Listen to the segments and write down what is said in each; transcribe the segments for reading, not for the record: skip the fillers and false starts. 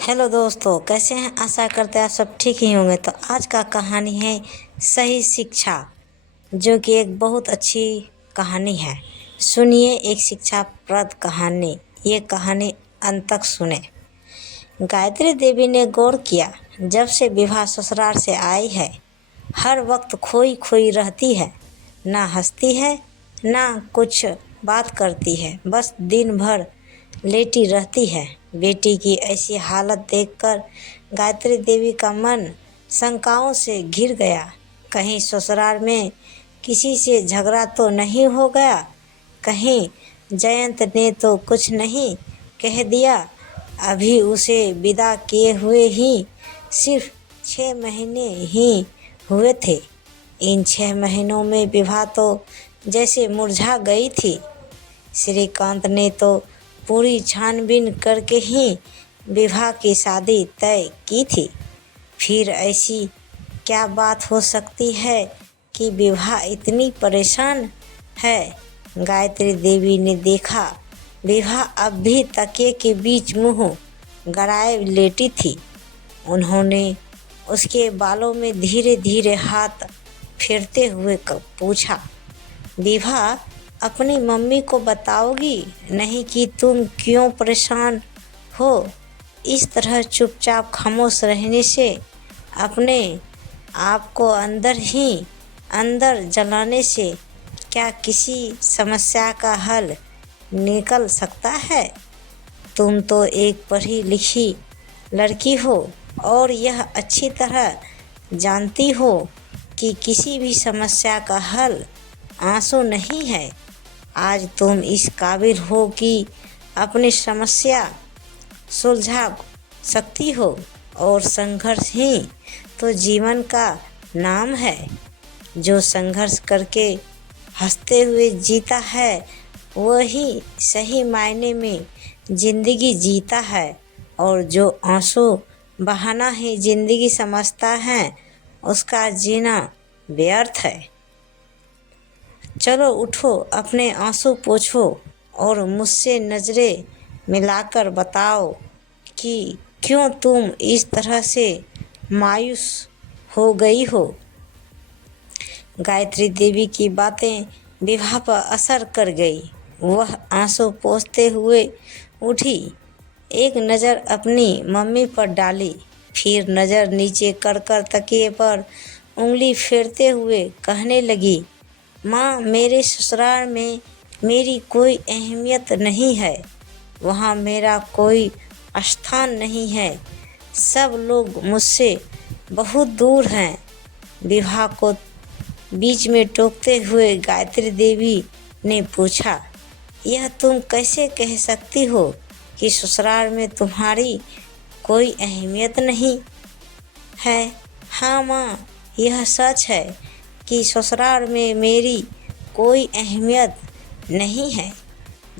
Hello दोस्तों, कैसे हैं? आशा करते हैं आप सब ठीक ही होंगे। तो आज का कहानी है सही शिक्षा, जो कि एक बहुत अच्छी कहानी है। सुनिए एक शिक्षाप्रद कहानी। ये कहानी अंत तक सुने। गायत्री देवी ने गौर किया, जब से विभा ससुराल से आई है हर वक्त खोई खोई रहती है। ना हंसती है ना कुछ बात करती है, बस दिन भर लेटी रहती है। बेटी की ऐसी हालत देखकर गायत्री देवी का मन शंकाओं से घिर गया। कहीं ससुराल में किसी से झगड़ा तो नहीं हो गया, कहीं जयंत ने तो कुछ नहीं कह दिया। अभी उसे विदा किए हुए ही सिर्फ 6 महीने ही हुए थे। इन 6 महीनों में विभा तो जैसे मुरझा गई थी। श्रीकांत ने तो पूरी छानबीन करके ही विभा की शादी तय की थी। फिर ऐसी क्या बात हो सकती है कि विभा इतनी परेशान है? गायत्री देवी ने देखा, विभा अब भी तकिए के बीच मुंह गड़ाए लेटी थी। उन्होंने उसके बालों में धीरे धीरे हाथ फेरते हुए पूछा, विभा, अपनी मम्मी को बताओगी नहीं कि तुम क्यों परेशान हो? इस तरह चुपचाप खामोश रहने से अपने आप को अंदर ही अंदर जलाने से क्या किसी समस्या का हल निकल सकता है? तुम तो एक पढ़ी लिखी लड़की हो और यह अच्छी तरह जानती हो कि किसी भी समस्या का हल आंसू नहीं है। आज तुम इस काबिल हो कि अपनी समस्या सुलझा सकती हो, और संघर्ष ही तो जीवन का नाम है। जो संघर्ष करके हंसते हुए जीता है वही सही मायने में जिंदगी जीता है, और जो आंसू बहाना ही जिंदगी समझता है उसका जीना व्यर्थ है। चलो उठो, अपने आंसू पोंछो और मुझसे नज़रें मिलाकर बताओ कि क्यों तुम इस तरह से मायूस हो गई हो। गायत्री देवी की बातें विभा पर असर कर गई। वह आंसू पोंछते हुए उठी, एक नज़र अपनी मम्मी पर डाली, फिर नज़र नीचे कर तकिए पर उंगली फेरते हुए कहने लगी, माँ, मेरे ससुराल में मेरी कोई अहमियत नहीं है। वहाँ मेरा कोई स्थान नहीं है। सब लोग मुझसे बहुत दूर हैं। विभा को बीच में टोकते हुए गायत्री देवी ने पूछा, यह तुम कैसे कह सकती हो कि ससुराल में तुम्हारी कोई अहमियत नहीं है? हाँ माँ, यह सच है कि ससुराल में मेरी कोई अहमियत नहीं है।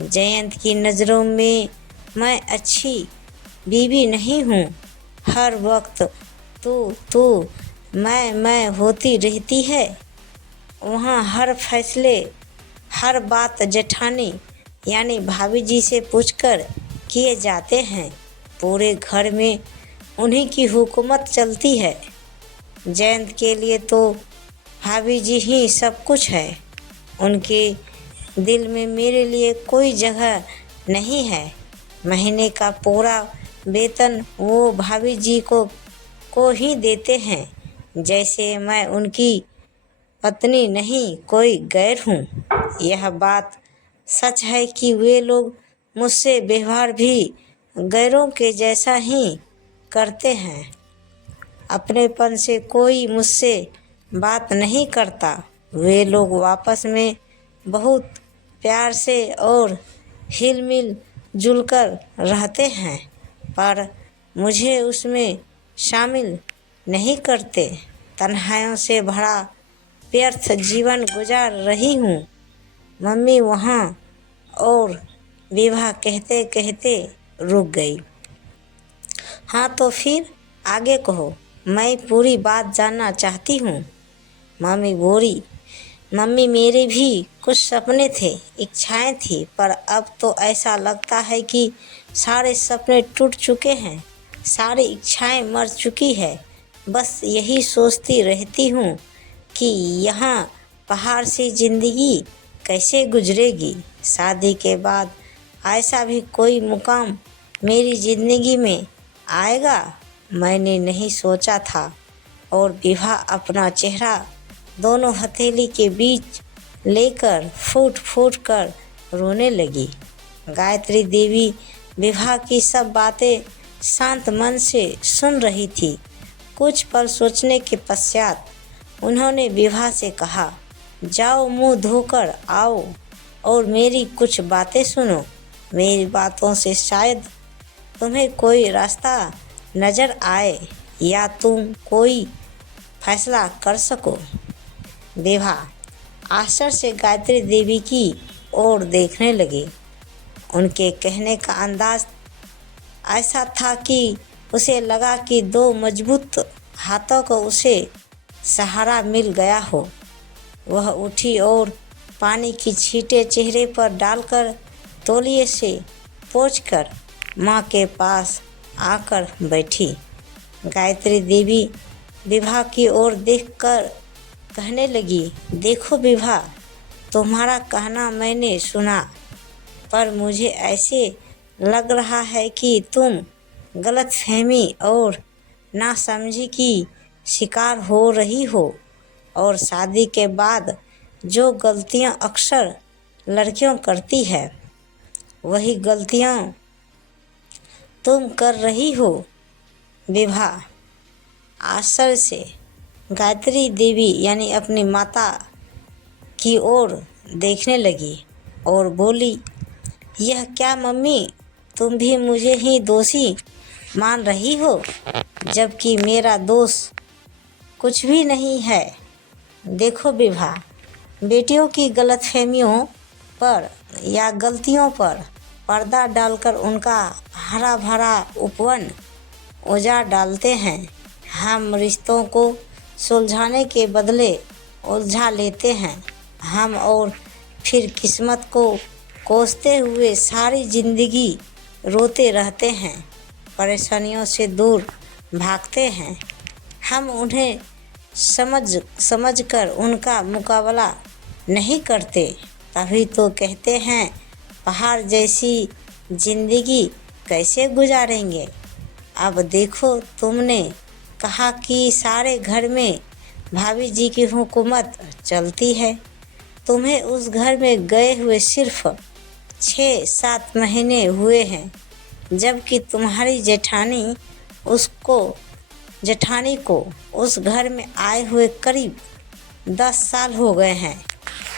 जयंत की नज़रों में मैं अच्छी बीवी नहीं हूँ। हर वक्त तू मैं होती रहती है। वहाँ हर फैसले, हर बात जेठानी यानी भाभी जी से पूछकर किए जाते हैं। पूरे घर में उन्हीं की हुकूमत चलती है। जयंत के लिए तो भाभी जी ही सब कुछ है। उनके दिल में मेरे लिए कोई जगह नहीं है। महीने का पूरा वेतन वो भाभी जी को ही देते हैं, जैसे मैं उनकी पत्नी नहीं कोई गैर हूँ। यह बात सच है कि वे लोग मुझसे व्यवहार भी गैरों के जैसा ही करते हैं। अपनेपन से कोई मुझसे बात नहीं करता। वे लोग आपस में बहुत प्यार से और हिल-मिल जुलकर रहते हैं, पर मुझे उसमें शामिल नहीं करते। तन्हाइयों से भरा व्यर्थ जीवन गुजार रही हूँ। मम्मी वहाँ, और विभा कहते कहते रुक गई। हाँ तो फिर आगे कहो, मैं पूरी बात जानना चाहती हूँ। मम्मी बोली, मम्मी, मेरे भी कुछ सपने थे, इच्छाएं थी, पर अब तो ऐसा लगता है कि सारे सपने टूट चुके हैं। सारी इच्छाएं मर चुकी है। बस यही सोचती रहती हूँ कि यहाँ पहाड़ से ज़िंदगी कैसे गुजरेगी। शादी के बाद ऐसा भी कोई मुकाम मेरी ज़िंदगी में आएगा, मैंने नहीं सोचा था। और विभा अपना चेहरा दोनों हथेली के बीच लेकर फूट फूट कर रोने लगी। गायत्री देवी विभा की सब बातें शांत मन से सुन रही थी। कुछ पल सोचने के पश्चात उन्होंने विभा से कहा, जाओ मुंह धोकर आओ और मेरी कुछ बातें सुनो। मेरी बातों से शायद तुम्हें कोई रास्ता नज़र आए या तुम कोई फैसला कर सको। विभा आश्चर्य से गायत्री देवी की ओर देखने लगी। उनके कहने का अंदाज ऐसा था कि उसे लगा कि दो मजबूत हाथों को उसे सहारा मिल गया हो। वह उठी और पानी की छींटें चेहरे पर डालकर तौलिए से पोंछकर माँ के पास आकर बैठी। गायत्री देवी विभा की ओर देखकर कहने लगी, देखो विभा, तुम्हारा कहना मैंने सुना, पर मुझे ऐसे लग रहा है कि तुम गलतफहमी और नासमझी की शिकार हो रही हो। और शादी के बाद जो गलतियां अक्सर लड़कियों करती है, वही गलतियां तुम कर रही हो। विभा आश्चर्य से गायत्री देवी यानी अपनी माता की ओर देखने लगी और बोली, यह क्या मम्मी, तुम भी मुझे ही दोषी मान रही हो, जबकि मेरा दोष कुछ भी नहीं है। देखो विभा, बेटियों की गलतफहमियों पर या गलतियों पर पर्दा डालकर उनका हरा भरा उपवन उजाड़ डालते हैं। हम रिश्तों को सुलझाने के बदले उलझा लेते हैं। हम और फिर किस्मत को कोसते हुए सारी ज़िंदगी रोते रहते हैं, परेशानियों से दूर भागते हैं। हम उन्हें समझ कर उनका मुकाबला नहीं करते, तभी तो कहते हैं पहाड़ जैसी ज़िंदगी कैसे गुजारेंगे। अब देखो, तुमने कहा कि सारे घर में भाभी जी की हुकूमत चलती है। तुम्हें उस घर में गए हुए सिर्फ 6-7 महीने हुए हैं, जबकि तुम्हारी जेठानी को उस घर में आए हुए करीब 10 साल हो गए हैं।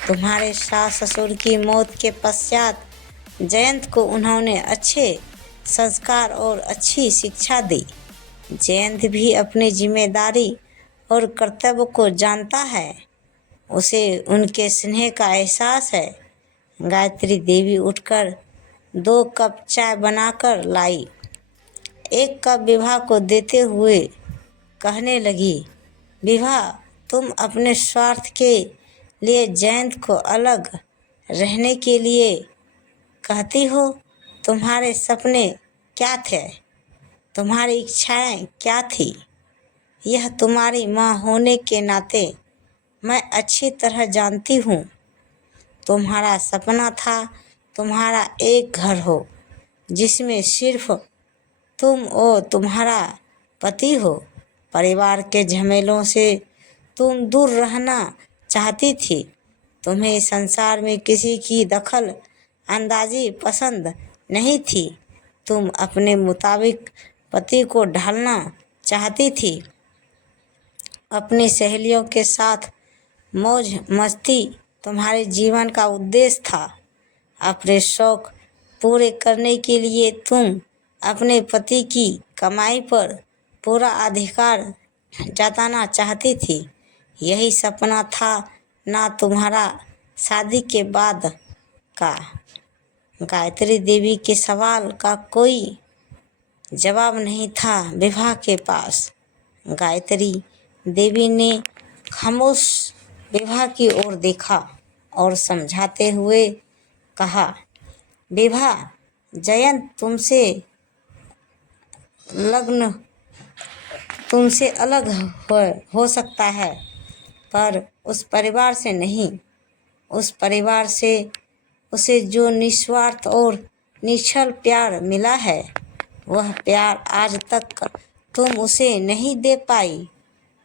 तुम्हारे सास ससुर की मौत के पश्चात जयंत को उन्होंने अच्छे संस्कार और अच्छी शिक्षा दी। जयंत भी अपनी जिम्मेदारी और कर्तव्य को जानता है, उसे उनके स्नेह का एहसास है। गायत्री देवी उठकर 2 कप चाय बनाकर लाई। एक कप विभा को देते हुए कहने लगी, विभा, तुम अपने स्वार्थ के लिए जयंत को अलग रहने के लिए कहती हो। तुम्हारे सपने क्या थे, तुम्हारी इच्छाएं क्या थी, यह तुम्हारी माँ होने के नाते मैं अच्छी तरह जानती हूँ। तुम्हारा सपना था तुम्हारा एक घर हो, जिसमें सिर्फ तुम और तुम्हारा पति हो। परिवार के झमेलों से तुम दूर रहना चाहती थी। तुम्हें संसार में किसी की दखल अंदाजी पसंद नहीं थी। तुम अपने मुताबिक पति को ढालना चाहती थी। अपनी सहेलियों के साथ मौज मस्ती तुम्हारे जीवन का उद्देश्य था। अपने शौक पूरे करने के लिए तुम अपने पति की कमाई पर पूरा अधिकार जताना चाहती थी। यही सपना था ना तुम्हारा शादी के बाद का। गायत्री देवी के सवाल का कोई जवाब नहीं था विभा के पास। गायत्री देवी ने खामोश विभा की ओर देखा और समझाते हुए कहा, विभा, जयंत तुमसे लग्न तुमसे अलग हो सकता है, पर उस परिवार से नहीं। उस परिवार से उसे जो निस्वार्थ और निश्चल प्यार मिला है, वह प्यार आज तक तुम उसे नहीं दे पाई।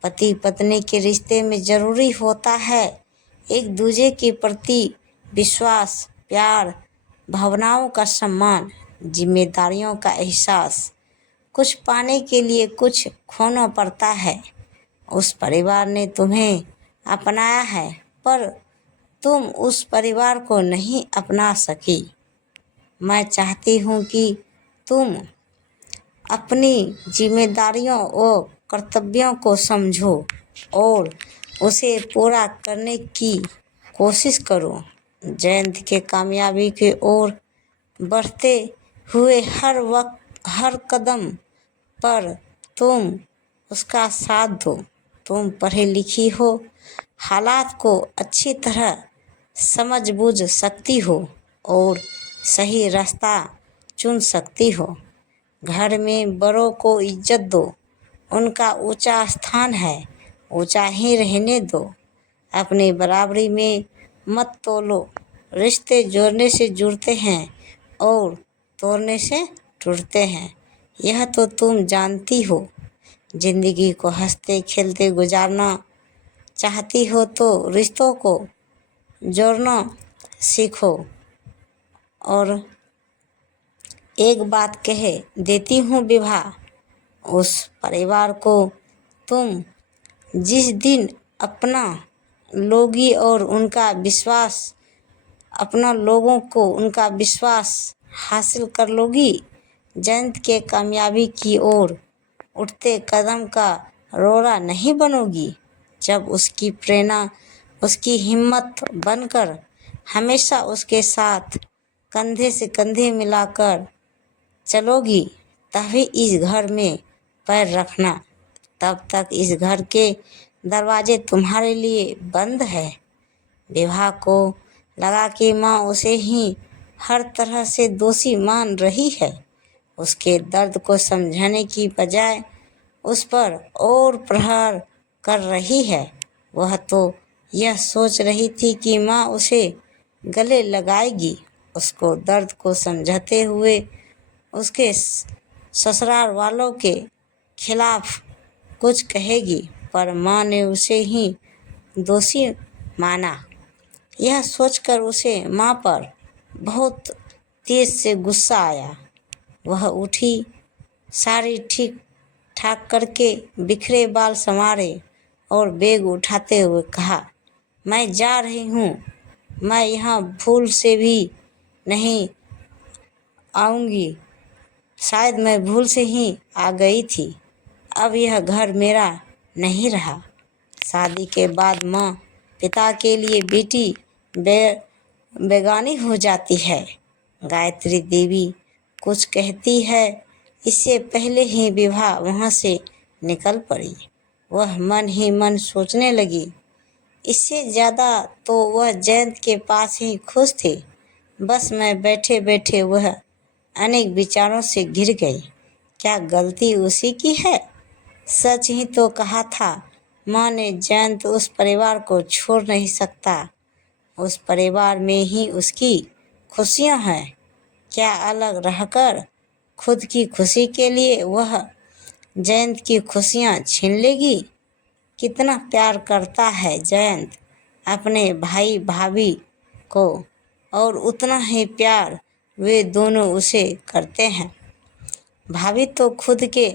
पति पत्नी के रिश्ते में जरूरी होता है एक दूसरे के प्रति विश्वास, प्यार, भावनाओं का सम्मान, जिम्मेदारियों का एहसास। कुछ पाने के लिए कुछ खोना पड़ता है। उस परिवार ने तुम्हें अपनाया है, पर तुम उस परिवार को नहीं अपना सकी। मैं चाहती हूँ कि तुम अपनी जिम्मेदारियों और कर्तव्यों को समझो और उसे पूरा करने की कोशिश करो। जयंत के कामयाबी की ओर बढ़ते हुए हर कदम पर तुम उसका साथ दो। तुम पढ़ी लिखी हो, हालात को अच्छी तरह समझ बूझ सकती हो और सही रास्ता चुन सकती हो। घर में बड़ों को इज्जत दो, उनका ऊंचा स्थान है, ऊंचा ही रहने दो। अपनी बराबरी में मत तोलो। रिश्ते जोड़ने से जुड़ते हैं और तोड़ने से टूटते हैं, यह तो तुम जानती हो। जिंदगी को हंसते खेलते गुजारना चाहती हो तो रिश्तों को जोड़ना सीखो। और एक बात कह देती हूँ विभा, उस परिवार को तुम जिस दिन अपना लोगी और उनका विश्वास अपना लोगों को उनका विश्वास हासिल कर लोगी, जयंत के कामयाबी की ओर उठते कदम का रोड़ा नहीं बनोगी। जब उसकी प्रेरणा, उसकी हिम्मत बनकर हमेशा उसके साथ कंधे से कंधे मिलाकर चलोगी, तभी इस घर में पैर रखना। तब तक इस घर के दरवाजे तुम्हारे लिए बंद है। विवाह को लगा कि माँ उसे ही हर तरह से दोषी मान रही है। उसके दर्द को समझाने की बजाय उस पर और प्रहार कर रही है। वह तो यह सोच रही थी कि माँ उसे गले लगाएगी, उसको दर्द को समझाते हुए उसके ससुराल वालों के खिलाफ कुछ कहेगी, पर माँ ने उसे ही दोषी माना। यह सोचकर उसे माँ पर बहुत तेज से गुस्सा आया। वह उठी, साड़ी ठीक ठाक करके बिखरे बाल संवारे और बैग उठाते हुए कहा, मैं जा रही हूँ। मैं यहाँ भूल से भी नहीं आऊँगी। शायद मैं भूल से ही आ गई थी। अब यह घर मेरा नहीं रहा। शादी के बाद माँ पिता के लिए बेटी बेगानी हो जाती है। गायत्री देवी कुछ कहती है, इससे पहले ही विभा वहाँ से निकल पड़ी। वह मन ही मन सोचने लगी, इससे ज़्यादा तो वह जयंत के पास ही खुश थी। बस मैं बैठे बैठे वह अनेक विचारों से घिर गई। क्या गलती उसी की है? सच ही तो कहा था माँ ने, जयंत उस परिवार को छोड़ नहीं सकता। उस परिवार में ही उसकी खुशियाँ हैं। क्या अलग रहकर खुद की खुशी के लिए वह जयंत की खुशियाँ छीन लेगी? कितना प्यार करता है जयंत अपने भाई भाभी को, और उतना ही प्यार वे दोनों उसे करते हैं। भाभी तो खुद के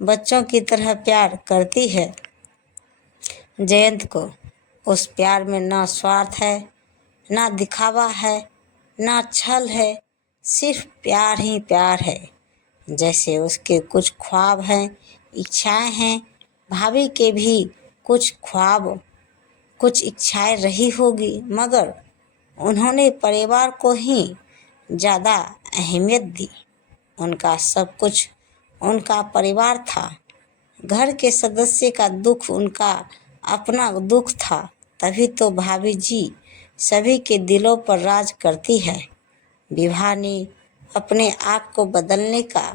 बच्चों की तरह प्यार करती है जयंत को। उस प्यार में ना स्वार्थ है, ना दिखावा है, ना छल है, सिर्फ प्यार ही प्यार है। जैसे उसके कुछ ख्वाब हैं, इच्छाएं हैं, भाभी के भी कुछ ख्वाब, कुछ इच्छाएं रही होगी, मगर उन्होंने परिवार को ही ज़्यादा अहमियत दी। उनका सब कुछ उनका परिवार था। घर के सदस्य का दुख उनका अपना दुख था। तभी तो भाभी जी सभी के दिलों पर राज करती है। विभा ने अपने आप को बदलने का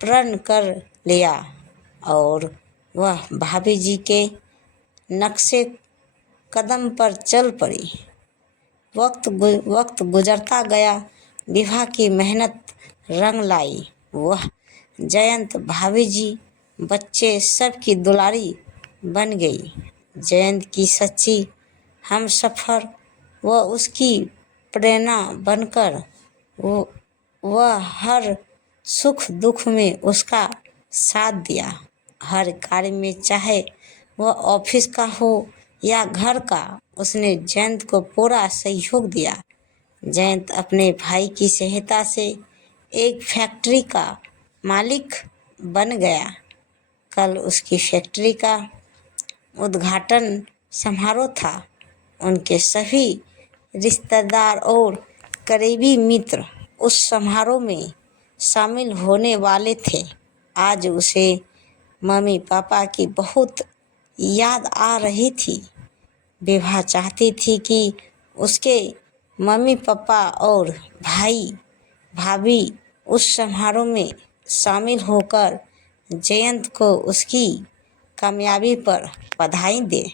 प्रण कर लिया और वह भाभी जी के नक्शे कदम पर चल पड़ी। वक्त गुजरता गया, विभा की मेहनत रंग लाई। वह जयंत, भाभी जी, बच्चे सबकी दुलारी बन गई। जयंत की सच्ची हमसफर व उसकी प्रेरणा बनकर वह हर सुख दुख में उसका साथ दिया। हर कार्य में, चाहे वह ऑफिस का हो या घर का, उसने जयंत को पूरा सहयोग दिया। जयंत अपने भाई की सहायता से एक फैक्ट्री का मालिक बन गया। कल उसकी फैक्ट्री का उद्घाटन समारोह था। उनके सभी रिश्तेदार और करीबी मित्र उस समारोह में शामिल होने वाले थे। आज उसे मम्मी पापा की बहुत याद आ रही थी। विभा चाहती थी कि उसके मम्मी पापा और भाई भाभी उस समारोह में शामिल होकर जयंत को उसकी कामयाबी पर बधाई दे,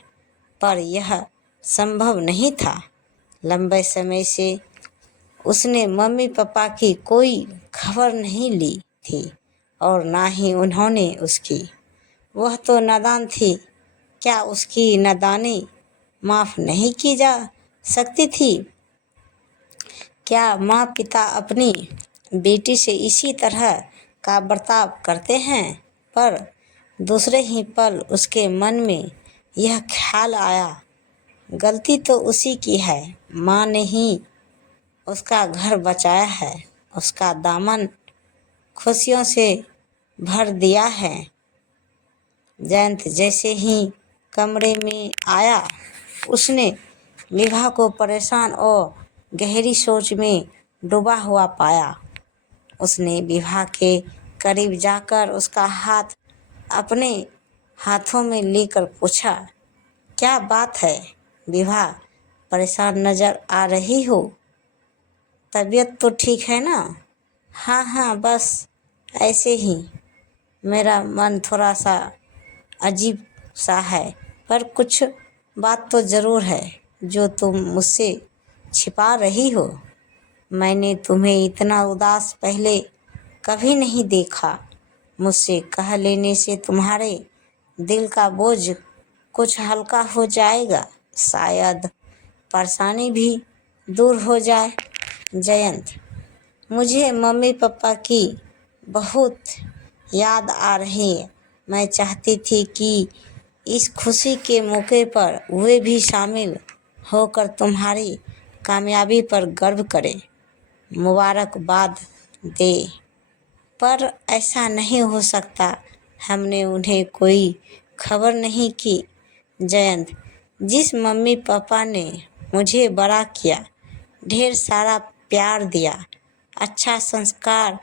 पर यह संभव नहीं था। लंबे समय से उसने मम्मी पापा की कोई खबर नहीं ली थी और ना ही उन्होंने उसकी। वह तो नादान थी, क्या उसकी नादानी माफ़ नहीं की जा सकती थी? क्या माँ पिता अपनी बेटी से इसी तरह का बर्ताव करते हैं? पर दूसरे ही पल उसके मन में यह ख्याल आया, गलती तो उसी की है। माँ ने ही उसका घर बचाया है, उसका दामन खुशियों से भर दिया है। जयंत जैसे ही कमरे में आया, उसने विभा को परेशान और गहरी सोच में डूबा हुआ पाया। उसने विभा के करीब जाकर उसका हाथ अपने हाथों में लेकर पूछा, क्या बात है विभा, परेशान नजर आ रही हो? तबीयत तो ठीक है ना? हाँ, बस ऐसे ही। मेरा मन थोड़ा सा अजीब सा है, पर कुछ बात तो ज़रूर है जो तुम मुझसे छिपा रही हो। मैंने तुम्हें इतना उदास पहले कभी नहीं देखा। मुझसे कह लेने से तुम्हारे दिल का बोझ कुछ हल्का हो जाएगा, शायद परेशानी भी दूर हो जाए। जयंत, मुझे मम्मी पापा की बहुत याद आ रही है। मैं चाहती थी कि इस खुशी के मौके पर वे भी शामिल होकर तुम्हारी कामयाबी पर गर्व करें, मुबारकबाद दे, पर ऐसा नहीं हो सकता। हमने उन्हें कोई खबर नहीं की। जयंत, जिस मम्मी पापा ने मुझे बड़ा किया, ढेर सारा प्यार दिया, अच्छा संस्कार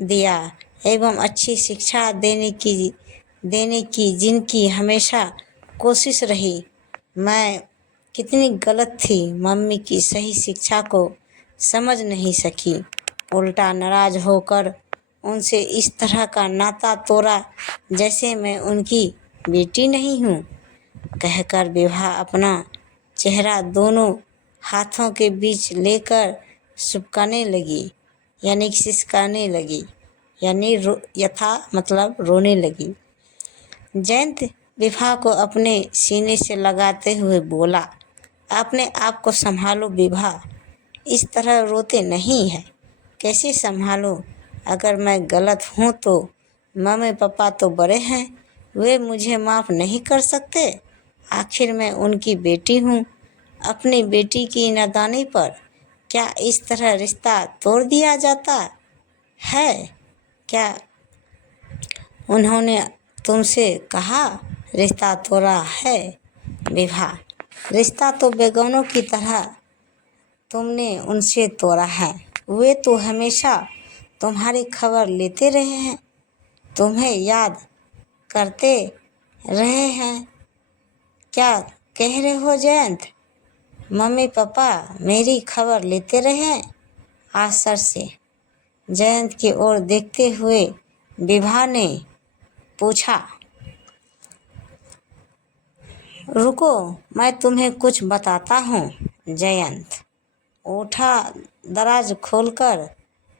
दिया एवं अच्छी शिक्षा देने की जिनकी हमेशा कोशिश रही, मैं कितनी गलत थी। मम्मी की सही शिक्षा को समझ नहीं सकी, उल्टा नाराज होकर उनसे इस तरह का नाता तोड़ा जैसे मैं उनकी बेटी नहीं हूँ। कहकर विभा अपना चेहरा दोनों हाथों के बीच लेकर सिसकाने लगी, यानी मतलब रोने लगी। जयंत विभा को अपने सीने से लगाते हुए बोला, अपने आप को संभालो विभा, इस तरह रोते नहीं है। कैसे संभालो? अगर मैं गलत हूँ तो मम्मी पापा तो बड़े हैं, वे मुझे माफ़ नहीं कर सकते। आखिर मैं उनकी बेटी हूँ। अपनी बेटी की नादानी पर क्या इस तरह रिश्ता तोड़ दिया जाता है? क्या उन्होंने तुमसे कहा रिश्ता तोड़ा है? विभा, रिश्ता तो बेगानों की तरह तुमने उनसे तोड़ा है। वे तो हमेशा तुम्हारी खबर लेते रहे हैं, तुम्हें याद करते रहे हैं। क्या कह रहे हो जयंत? मम्मी पापा मेरी खबर लेते रहे हैं? आश्चर्य से जयंत की ओर देखते हुए विभा ने पूछा। रुको, मैं तुम्हें कुछ बताता हूँ। जयंत उठा। दराज खोलकर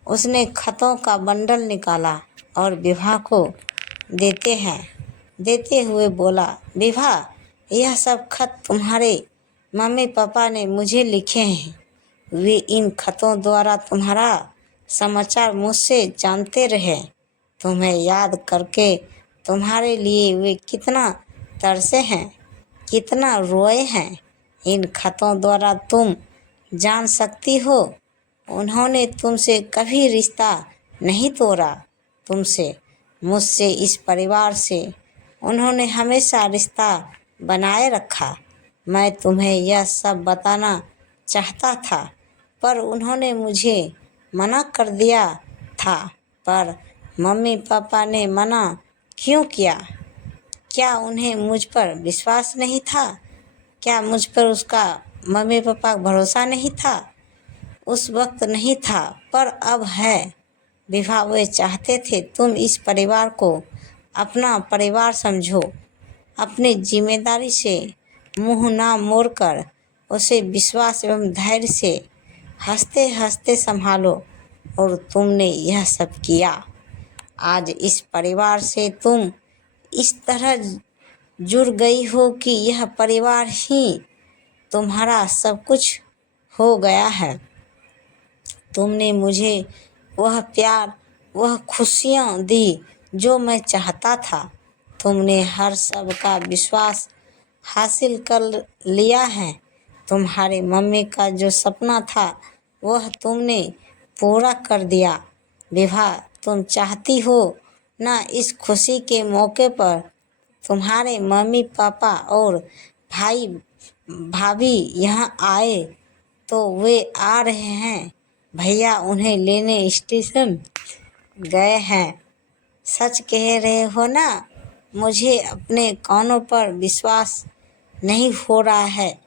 उसने खतों का बंडल निकाला और विभा को देते हुए बोला, विभा, यह सब खत तुम्हारे मम्मी पापा ने मुझे लिखे हैं। वे इन खतों द्वारा तुम्हारा समाचार मुझसे जानते रहे। तुम्हें याद करके तुम्हारे लिए वे कितना तरसे हैं, कितना रोए हैं। इन खतों द्वारा तुम जान सकती हो, उन्होंने तुमसे कभी रिश्ता नहीं तोड़ा। तुमसे, मुझसे, इस परिवार से उन्होंने हमेशा रिश्ता बनाए रखा। मैं तुम्हें यह सब बताना चाहता था, पर उन्होंने मुझे मना कर दिया था। पर मम्मी पापा ने मना क्यों किया? क्या उन्हें मुझ पर विश्वास नहीं था? क्या मुझ पर उसका मम्मी पापा का भरोसा नहीं था? उस वक्त नहीं था, पर अब है। विभा, वे चाहते थे तुम इस परिवार को अपना परिवार समझो। अपनी जिम्मेदारी से मुंह ना मोड़कर उसे विश्वास एवं धैर्य से हंसते हंसते संभालो। और तुमने यह सब किया। आज इस परिवार से तुम इस तरह जुड़ गई हो कि यह परिवार ही तुम्हारा सब कुछ हो गया है। तुमने मुझे वह प्यार, वह खुशियाँ दी जो मैं चाहता था। तुमने हर सब का विश्वास हासिल कर लिया है। तुम्हारे मम्मी का जो सपना था वह तुमने पूरा कर दिया। विभा, तुम चाहती हो ना इस खुशी के मौके पर तुम्हारे मम्मी पापा और भाई भाभी यहाँ आए? तो वे आ रहे हैं। भैया उन्हें लेने स्टेशन गए हैं। सच कह रहे हो ना? मुझे अपने कानों पर विश्वास नहीं हो रहा है।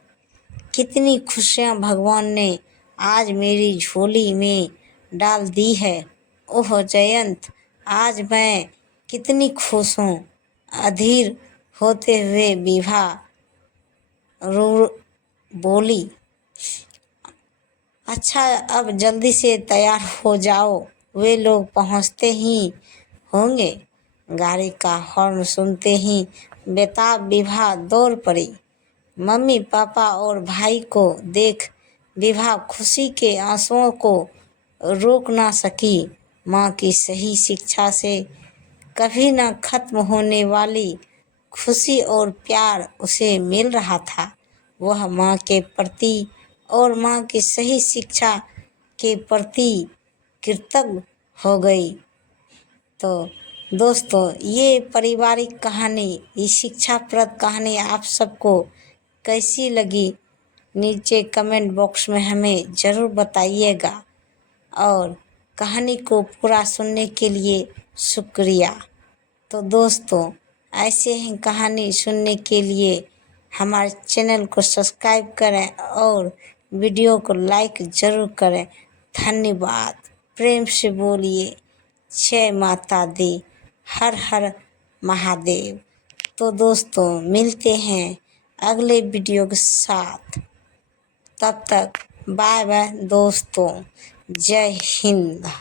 कितनी खुशियाँ भगवान ने आज मेरी झोली में डाल दी है। ओह जयंत, आज मैं कितनी खुश हूँ। अधीर होते हुए विभा रो बोली। अच्छा, अब जल्दी से तैयार हो जाओ, वे लोग पहुँचते ही होंगे। गाड़ी का हॉर्न सुनते ही बेताब विभा दौड़ पड़ी। मम्मी पापा और भाई को देख विभा खुशी के आंसुओं को रोक ना सकी। माँ की सही शिक्षा से कभी न खत्म होने वाली खुशी और प्यार उसे मिल रहा था। वह माँ के प्रति और माँ की सही शिक्षा के प्रति कृतज्ञ हो गई। तो दोस्तों, ये पारिवारिक कहानी, ये शिक्षाप्रद कहानी आप सबको कैसी लगी, नीचे कमेंट बॉक्स में हमें ज़रूर बताइएगा। और कहानी को पूरा सुनने के लिए शुक्रिया। तो दोस्तों, ऐसे ही कहानी सुनने के लिए हमारे चैनल को सब्सक्राइब करें और वीडियो को लाइक ज़रूर करें। धन्यवाद। प्रेम से बोलिए जय माता दी, हर हर महादेव। तो दोस्तों, मिलते हैं अगले वीडियो के साथ। तब तक बाय बाय दोस्तों। जय हिंद।